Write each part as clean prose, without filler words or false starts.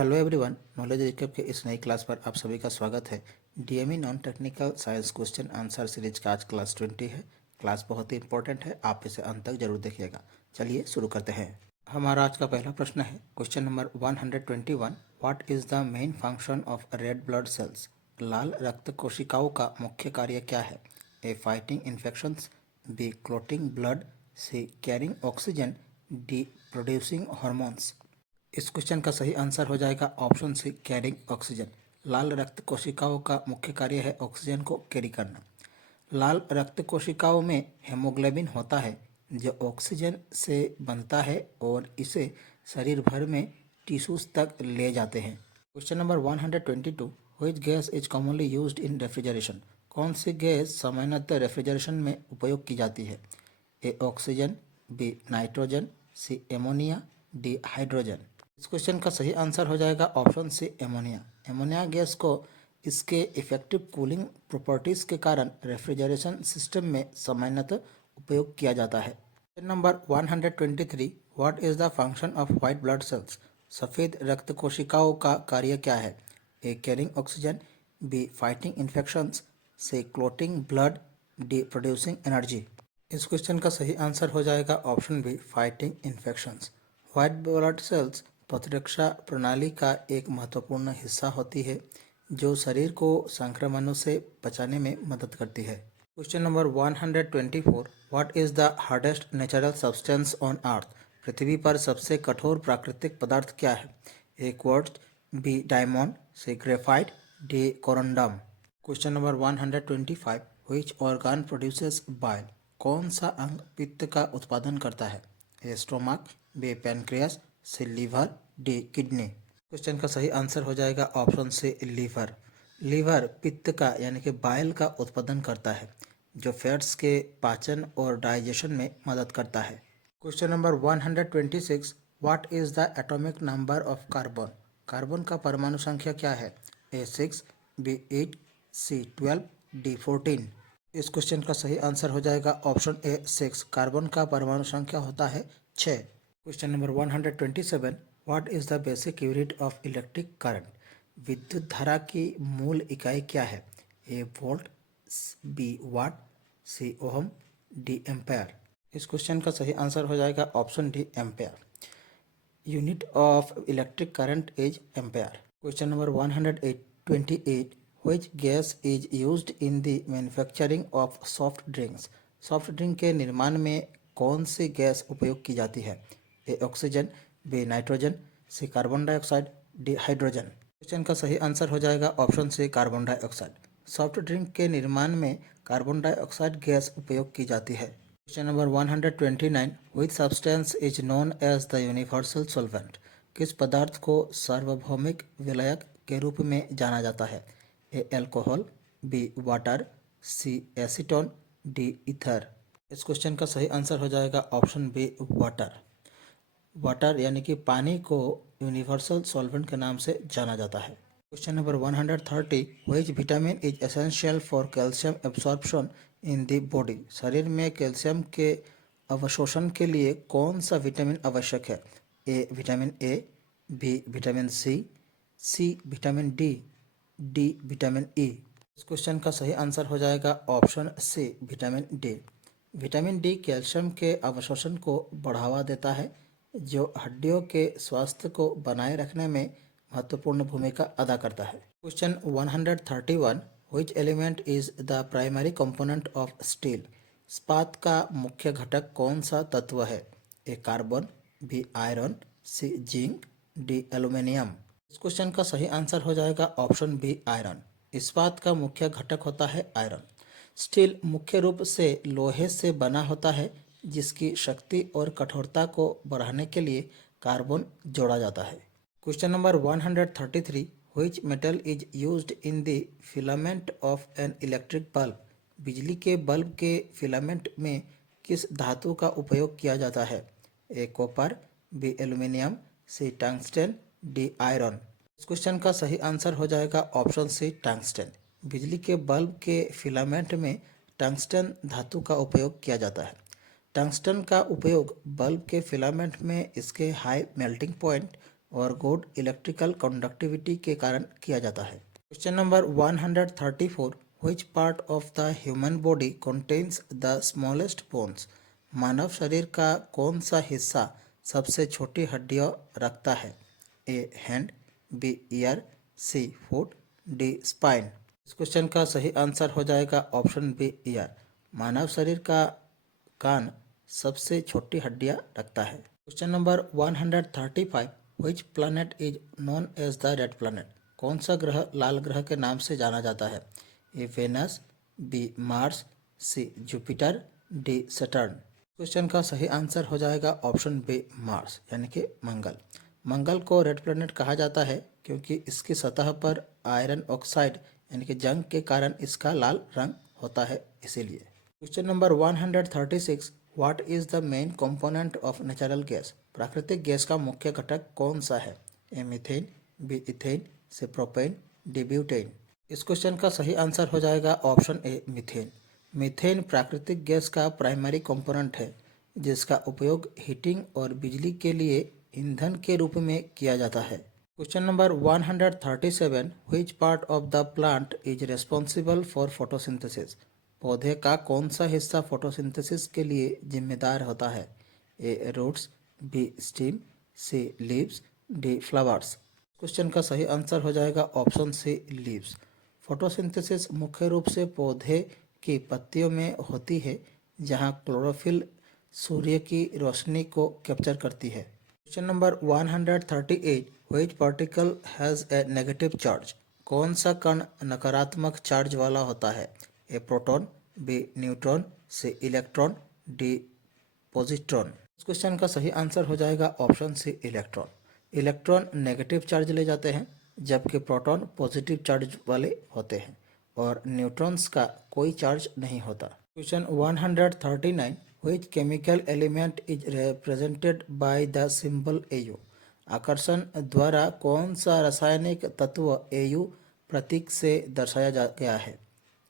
Hello everyone, knowledge recap के इस नई क्लास पर आप सभी का स्वागत है। DME non technical science question answer series का आज क्लास 20 है। क्लास बहुत ही इंपॉर्टेंट है, आप इसे अंत तक जरूर देखिएगा। चलिए शुरू करते हैं। हमारा आज का पहला प्रश्न है question number 121। What is the main function of red blood cells? लाल रक्त कोशिकाओं का मुख्य कार्य क्या है? A fighting infections, B clotting blood, C carrying oxygen, D producing hormones. इस क्वेश्चन का सही आंसर हो जाएगा ऑप्शन सी, कैरिंग ऑक्सीजन। लाल रक्त कोशिकाओं का मुख्य कार्य है ऑक्सीजन को कैरी करना। लाल रक्त कोशिकाओं में हेमोग्लोबिन होता है जो ऑक्सीजन से बनता है और इसे शरीर भर में टिश्यूज तक ले जाते हैं। Question number 122। Which gas is commonly used in refrigeration? कौन सी गैस सामान्यतः रेफ्रिजरेशन में उपयोग की जाती है? A oxygen, B nitrogen, C ammonia, D hydrogen. इस क्वेश्चन का सही आंसर हो जाएगा option C, ammonia. Ammonia gas को इसके इफेक्टिव कूलिंग प्रॉपर्टीज के कारण रेफ्रिजरेशन सिस्टम में सामान्यतः उपयोग किया जाता है। Question number 123। What is the function of white blood cells? सफ़ेद रक्त कोशिकाओं का कार्य क्या है? A carrying oxygen, B fighting infections, C clotting blood, D producing energy. इस क्वेश्चन का सही आंसर हो जाएगा option B, fighting infections. White blood cells प्रतिरक्षा प्रणाली का एक महत्वपूर्ण हिस्सा होती है जो शरीर को संक्रमणों से बचाने में मदद करती है। Question number 124। What is the hardest natural substance on earth? पृथ्वी पर सबसे कठोर प्राकृतिक पदार्थ क्या है? A quartz, B diamond, C graphite, D corundum. Question number 125। Which organ produces bile? कौन सा अंग पित्त का उत्पादन करता है? A stomach, B pancreas, C liver, D kidney. Question का सही आंसर हो जाएगा ऑप्शन सी, लीवर। लीवर पित्त का यानी कि बाइल का उत्पादन करता है जो फैट्स के पाचन और डाइजेशन में मदद करता है। Question number 126। What is the atomic number of carbon? Carbon का परमाणु संख्या क्या है? ए 6, बी 8, सी 12, डी 14। इस क्वेश्चन का सही आंसर हो जाएगा ऑप्शन ए 6। कार्बन का परमाणु संख्या होता है 6। Question number 127। What is the basic unit of electric current? विद्युत धारा की मूल इकाई क्या है? ए वोल्ट, बी वाट, सी ओहम, डी एम्पेयर। इस क्वेश्चन का सही आंसर हो जाएगा option D, ampere. Unit of electric current is ampere. Question number 128। Which gas is used in the manufacturing of soft drinks? Soft drink के निर्माण में कौन सी गैस उपयोग की जाती है? A oxygen, B nitrogen, C carbon dioxide, D hydrogen. Question का सही आंसर हो जाएगा option C, carbon dioxide. Soft drink के निर्माण में कार्बन डाइऑक्साइड गैस उपयोग की जाती है। Question number 129। Which substance is known as the universal solvent? किस पदार्थ को सार्वभौमिक विलायक के रूप में जाना जाता है? ए एल्कोहल, बी वाटर, सी एसीटोन, डी ईथर। इस क्वेश्चन का सही आंसर हो जाएगा ऑप्शन बी, वाटर। वाटर यानी कि पानी को यूनिवर्सल सॉल्वेंट के नाम से जाना जाता है। Question number 130। Which vitamin is essential for calcium absorption in the body? शरीर में कैल्शियम के अवशोषण के लिए कौन सा विटामिन आवश्यक है? A vitamin A, B vitamin C vitamin D, D vitamin E. इस क्वेश्चन का सही आंसर हो जाएगा option C, vitamin D. Vitamin D calcium के अवशोषण को बढ़ावा देता है जो हड्डियों के स्वास्थ्य को बनाए रखने में महत्वपूर्ण भूमिका अदा करता है। Question 131। Which element is the primary component of steel? इस्पात का मुख्य घटक कौन सा तत्व है? ए कार्बन, बी आयरन, सी जिंक, डी एल्यूमिनियम। इस क्वेश्चन का सही आंसर हो जाएगा ऑप्शन बी, आयरन। इस्पात का मुख्य घटक होता है आयरन। स्टील मुख्य रूप से लोहे से बना होता है जिसकी शक्ति और कठोरता को बढ़ाने के लिए कार्बन जोड़ा जाता है। Question number 133। Which metal is used in the filament of an electric bulb? बिजली के बल्ब के फिलामेंट में किस धातु का उपयोग किया जाता है? ए कॉपर, बी एल्यूमिनियम, सी टंगस्टन, डी आयरन। इस क्वेश्चन का सही आंसर हो जाएगा ऑप्शन सी, टंगस्टन। बिजली के बल्ब के फिलामेंट में टंगस्टन धातु का उपयोग किया जाता है। टंगस्टन का उपयोग बल्ब के फिलामेंट में इसके हाई मेल्टिंग पॉइंट और गुड इलेक्ट्रिकल कंडक्टिविटी के कारण किया जाता है। Question number 134, which part of the human body contains the smallest bones? मानव शरीर का कौन सा हिस्सा सबसे छोटी हड्डियां रखता है? ए हैंड, बी ईयर, सी फुट, डी स्पाइन। इस क्वेश्चन का सही आंसर हो जाएगा ऑप्शन बी ईयर। मानव शरीर का कान सबसे छोटी हड्डियां रखता है। Question number 135, which planet is known as the red planet? कौन सा ग्रह लाल ग्रह के नाम से जाना जाता है? ए वेनस, बी मार्स, सी जुपिटर, डी सैटर्न। क्वेश्चन का सही आंसर हो जाएगा ऑप्शन बी मार्स यानी कि मंगल। मंगल को रेड प्लैनेट कहा जाता है क्योंकि इसकी सतह पर आयरन ऑक्साइड यानी कि जंग के कारण इसका लाल रंग होता है, इसीलिए। Question number 136, what is the main component of natural gas? प्राकृतिक गैस का मुख्य घटक कौन सा है? A methane, B ethane, C propane, D butane. इस क्वेश्चन का सही आंसर हो जाएगा ऑप्शन ए मीथेन। मीथेन प्राकृतिक गैस का प्राइमरी कंपोनेंट है जिसका उपयोग हीटिंग और बिजली के लिए ईंधन के रूप में किया जाता है। Question number 137, which part of the plant is responsible for photosynthesis? पौधे का कौन सा हिस्सा फोटोसिंथेसिस के लिए जिम्मेदार होता है? ए रूट्स, बी स्टीम, सी लीव्स, डी फ्लावर्स। क्वेश्चन का सही आंसर हो जाएगा ऑप्शन सी लीव्स। फोटोसिंथेसिस मुख्य रूप से पौधे की पत्तियों में होती है जहां क्लोरोफिल सूर्य की रोशनी को कैप्चर करती है। Question number 138, which particle has a negative charge? कौन सा कण नकारात्मक चार्ज वाला होता है? A proton, B neutron, C electron, D positron. इस क्वेश्चन का सही आंसर हो जाएगा option C electron. Electron negative charge ले जाते हैं जबकि प्रोटॉन पॉजिटिव चार्ज वाले होते हैं और न्यूट्रॉन्स का कोई चार्ज नहीं होता। Question 139, which chemical element is represented by the symbol Au? आकर्षण द्वारा कौन सा रासायनिक तत्व Au प्रतीक से दर्शाया गया है?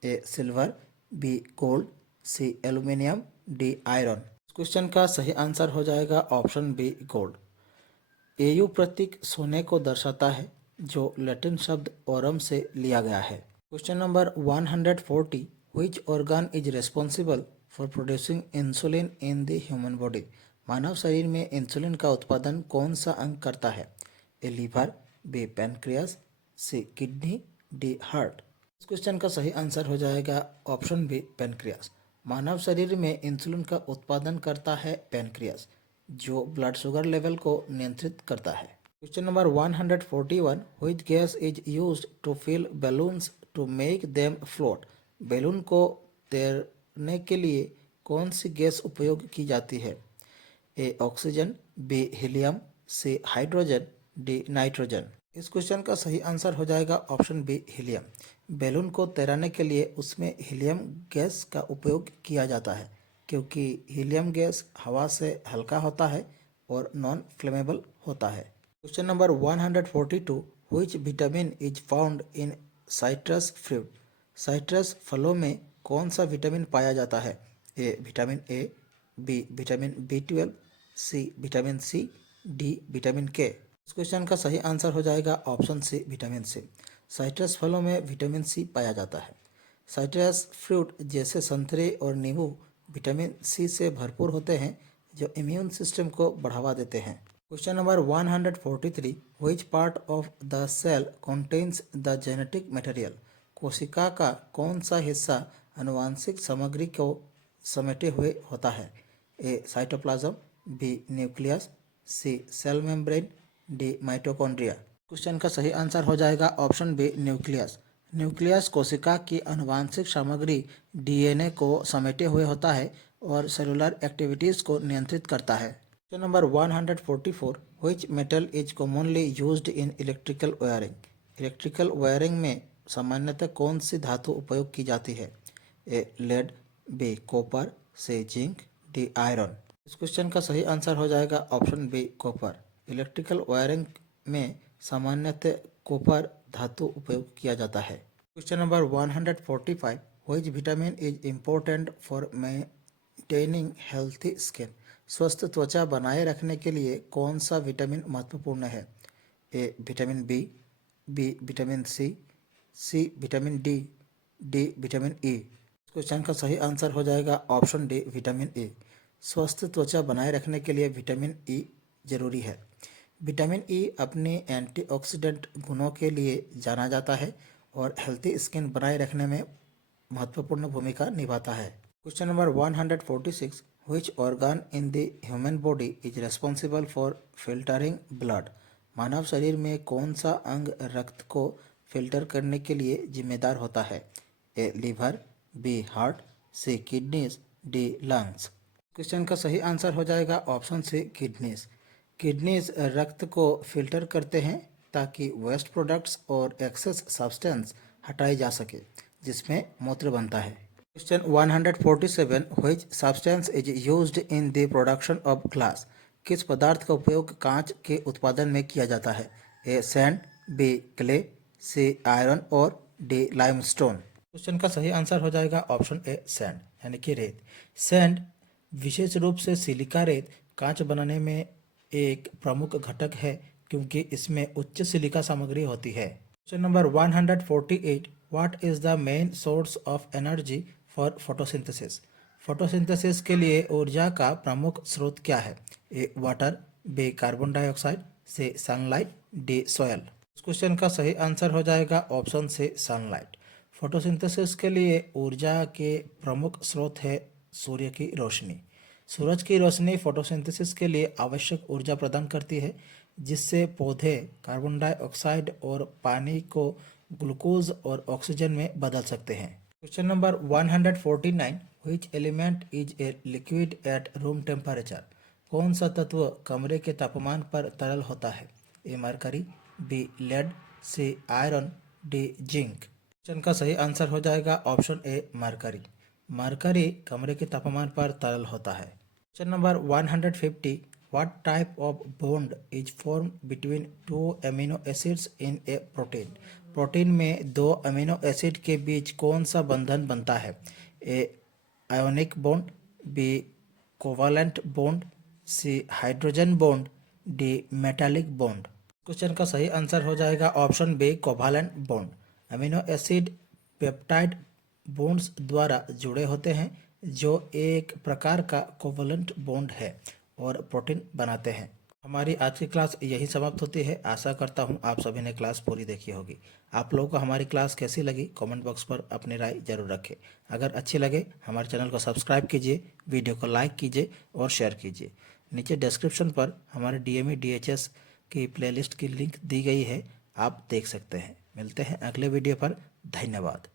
ए सिल्वर, बी गोल्ड, सी एल्यूमिनियम, डी आयरन। क्वेश्चन का सही आंसर हो जाएगा ऑप्शन बी गोल्ड। Au प्रतीक सोने को दर्शाता है जो लैटिन शब्द ओरम से लिया गया है। Question number 140, which organ is responsible for producing insulin in the human body? मानव शरीर में इंसुलिन का उत्पादन कौन सा अंग करता है? A liver, B pancreas, C kidney, D heart. इस क्वेश्चन का सही आंसर हो जाएगा ऑप्शन बी पैनक्रियास। मानव शरीर में इंसुलिन का उत्पादन करता है पैनक्रियास जो ब्लड शुगर लेवल को नियंत्रित करता है। Question number 141, which gas is used to fill balloons to make them float? Balloon को तैरने के लिए कौन सी गैस उपयोग की जाती है? A oxygen, B helium, C hydrogen, D nitrogen. इस क्वेश्चन का सही आंसर हो जाएगा ऑप्शन बी हीलियम। बैलून को तैराने के लिए उसमें हीलियम गैस का उपयोग किया जाता है क्योंकि हीलियम गैस हवा से हल्का होता है और नॉन फ्लेमेबल होता है। Question number 142, which vitamin is found in citrus fruit? Citrus फलों में कौन सा विटामिन पाया जाता है? A vitamin A, B vitamin B12, C vitamin C, D vitamin K. इस क्वेश्चन का सही आंसर हो जाएगा option C vitamin C. Citrus फलों में विटामिन सी पाया जाता है। साइट्रस फ्रूट जैसे संतरे और नींबू विटामिन सी से भरपूर होते हैं जो इम्यून सिस्टम को बढ़ावा देते हैं। Question number 143, which part of the cell contains the genetic material? कोशिका का कौन सा हिस्सा आनुवांशिक सामग्री को समेटे हुए होता है? A cytoplasm, B nucleus, C cell membrane, D mitochondria. Question का सही आंसर हो जाएगा ऑप्शन बी न्यूक्लियस। न्यूक्लियस कोशिका की आनुवांशिक सामग्री DNA को समेटे हुए होता है और सेलुलर एक्टिविटीज को नियंत्रित करता है। Question number 144, which metal is commonly used in electrical wiring? Electrical wiring में सामान्यतः कौन सी धातु उपयोग की जाती है? A lead, B copper, C zinc, D iron. इस क्वेश्चन का सही आंसर हो जाएगा option B copper. Electrical wiring में सामान्यतः कॉपर धातु उपयोग किया जाता है। Question number 145, which vitamin is important for maintaining healthy skin? स्वस्थ त्वचा बनाए रखने के लिए कौन सा विटामिन महत्वपूर्ण है? A vitamin B, B vitamin C, C vitamin D, D vitamin E. Question का सही आंसर हो जाएगा ऑप्शन डी विटामिन ई। स्वस्थ त्वचा बनाए रखने के लिए विटामिन ई जरूरी है। विटामिन ई अपने एंटीऑक्सीडेंट गुणों के लिए जाना जाता है और हेल्थी स्किन बनाए रखने में महत्वपूर्ण भूमिका निभाता है। Question number 146, which organ in the human body is responsible for filtering blood? मानव शरीर में कौन सा अंग रक्त को फिल्टर करने के लिए जिम्मेदार होता है? A liver, B heart, C kidneys, D lungs. Question का सही आंसर हो जाएगा ऑप्शन सी किडनीज। किडनीज रक्त को फिल्टर करते हैं ताकि वेस्ट प्रोडक्ट्स और एक्सेस सब्सटेंस हटाई जा सके, जिसमें मूत्र बनता है। Question 147, which substance is used in the production of glass? किस पदार्थ का उपयोग कांच के उत्पादन में किया जाता है? A sand, B clay, C iron और डी लाइमस्टोन। क्वेश्चन का सही आंसर हो जाएगा ऑप्शन ए सैंड, यानी कि रेत। सैंड विशेष रूप से सिलिका रेत कांच बनाने में एक प्रमुख घटक है क्योंकि इसमें उच्च सिलिका सामग्री होती है। Question number 148, what is the main source of energy for photosynthesis? Photosynthesis के लिए ऊर्जा का प्रमुख स्रोत क्या है? ए water, B carbon dioxide, C sunlight, D soil. इस क्वेश्चन का सही आंसर हो जाएगा ऑप्शन से सनलाइट। फोटोसिंथेसिस के लिए ऊर्जा के प्रमुख स्रोत है सूर्य की रोशनी। सूरज की रोशनी फोटोसिंथेसिस के लिए आवश्यक ऊर्जा प्रदान करती है, जिससे पौधे कार्बन डाइऑक्साइड और पानी को ग्लूकोज और ऑक्सीजन में बदल सकते हैं। Question number 149, which element is a liquid at room temperature? कौन सा तत्व कमरे के तापमान पर तरल होता है? A mercury, B lead, C iron, D zinc. Question का सही आंसर हो जाएगा ऑप्शन ए मरकरी। मरकरी कमरे के तापमान पर तरल होता है। Question number 150, what type of bond is form between two amino acids in A protein? Protein में दो अमीनो एसिड के बीच कौन सा बंधन बनता है? A ionic bond, B covalent bond, C hydrogen bond, D metallic bond. Question का सही आंसर हो जाएगा option B covalent bond. Amino acid peptide bonds द्वारा जुड़े होते हैं जो एक प्रकार का कोवलेंट बॉन्ड है और प्रोटीन बनाते हैं। हमारी आज की क्लास यही समाप्त होती है। आशा करता हूँ आप सभी ने क्लास पूरी देखी होगी। आप लोगों को हमारी क्लास कैसी लगी कमेंट बॉक्स पर अपनी राय जरूर रखें। अगर अच्छी लगे हमारे चैनल को सब्सक्राइब कीजिए, वीडियो को लाइक कीजिए और शेयर कीजिए। नीचे डिस्क्रिप्शन पर हमारे DME DHS की प्लेलिस्ट की लिंक दी गई है, आप देख सकते हैं। मिलते हैं अगले वीडियो पर। धन्यवाद।